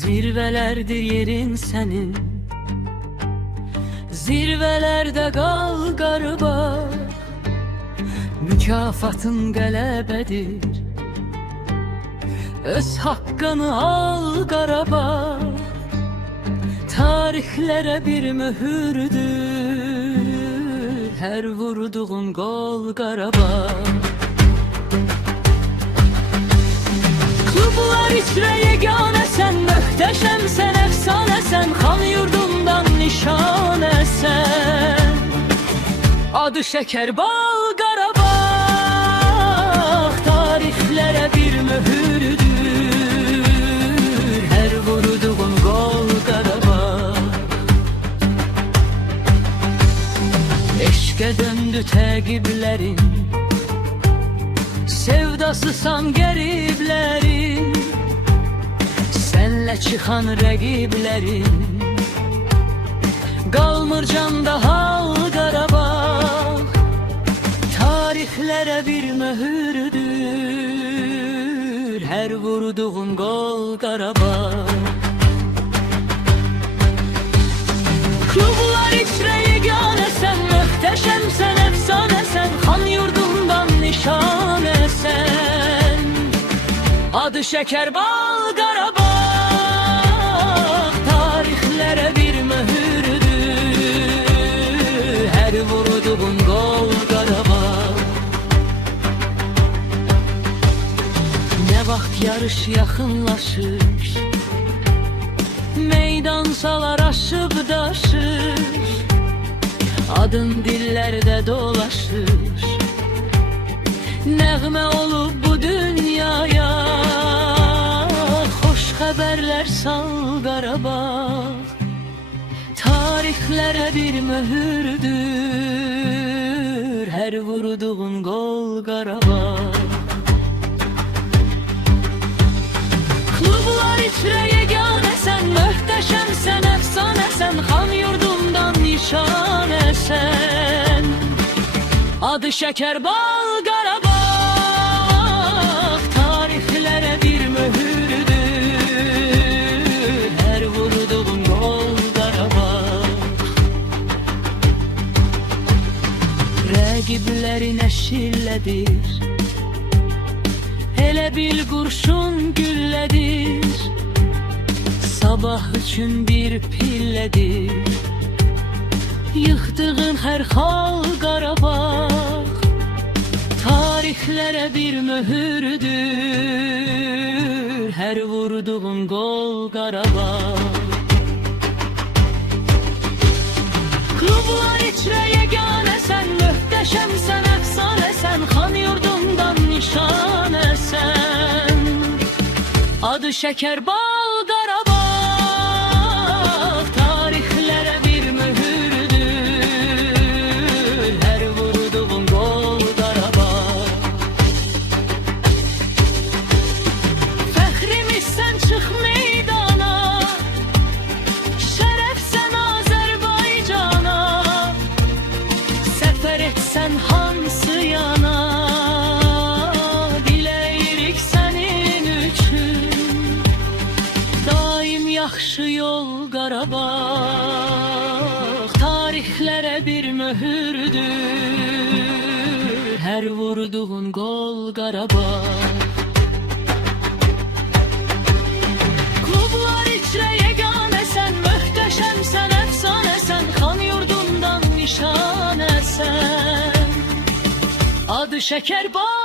Zirvelerdir yerin senin, zirvelerde kal gariba. Mükafatın qələbədir, öz haqqını al qaraba. Tarixlərə bir möhürdür, hər vurduğun qol qaraba. Klublar içrə yeganəsən, möhtəşəmsən, əfsanəsən, xan yurdundan nişanəsən. Adı şəkər bal Qarabağ, tarixlərə bir möhürdür, hər vurduğun qol Qarabağ. Eşqə döndü təqiblərin, sevdasısan qəriblərin, sənlə çıxan rəqiblərin, qalmır canda hal Qarabağ. Tarixlərə bir möhürdür, hər vurduğun qol Qarabağ. Klublar içrə yeganəsən, möhtəşəmsən, əfsanəsən, xan yurdundan nişanəsən. Adı şəkər bal Qarabağ, tarixlərə bir möhürdür, hər vurduğun qol Qarabağ. Nə vaxt yarış yaxınlaşır, meydansalar aşıb daşır, adın dillərdə dolaşır, nəğmə olub bu dünyaya. Xoş xəbərlər sal Qarabağ, tarixlərə bir möhürdür, hər vurduğun qol Qarabağ. Klublar içrə yeganəsən, möhtəşəmsən, əfsanəsən, xan yurdundan nişanəsən. Adı şəkər bal Qarabağ, tarixlərə bir möhürdür, hər vurduğun qol Qarabağ. Rəqiblərin əşillədir, elə bil qurşun güllədir, sabah üçün bir pillədir, yıxdığın hər xal Qarabağ. Tarixlərə bir möhürdür, hər vurduğun qol Qarabağ. Klublar içrə yeganəsən, möhtəşəmsən, əfsanəsən, xan yurdundan nişanəsən. Adı şəkər bal Qarabağ, tarixlərə bir möhürdür, hər vurduğun qol Qarabağ. Fəxrimizsən, çıx meydana, şərəfsən Azərbaycana, səfər etsən hansı yana, diləyirik sənin üçün daim yaxşı yol Qarabağ. Tarixlərə bir möhürdür, hər vurduğun qol Qarabağ. Klublar içrə yeganəsən, möhtəşəmsən, əfsanəsən, xan yurdundan nişanəsən. Adı şəkər bal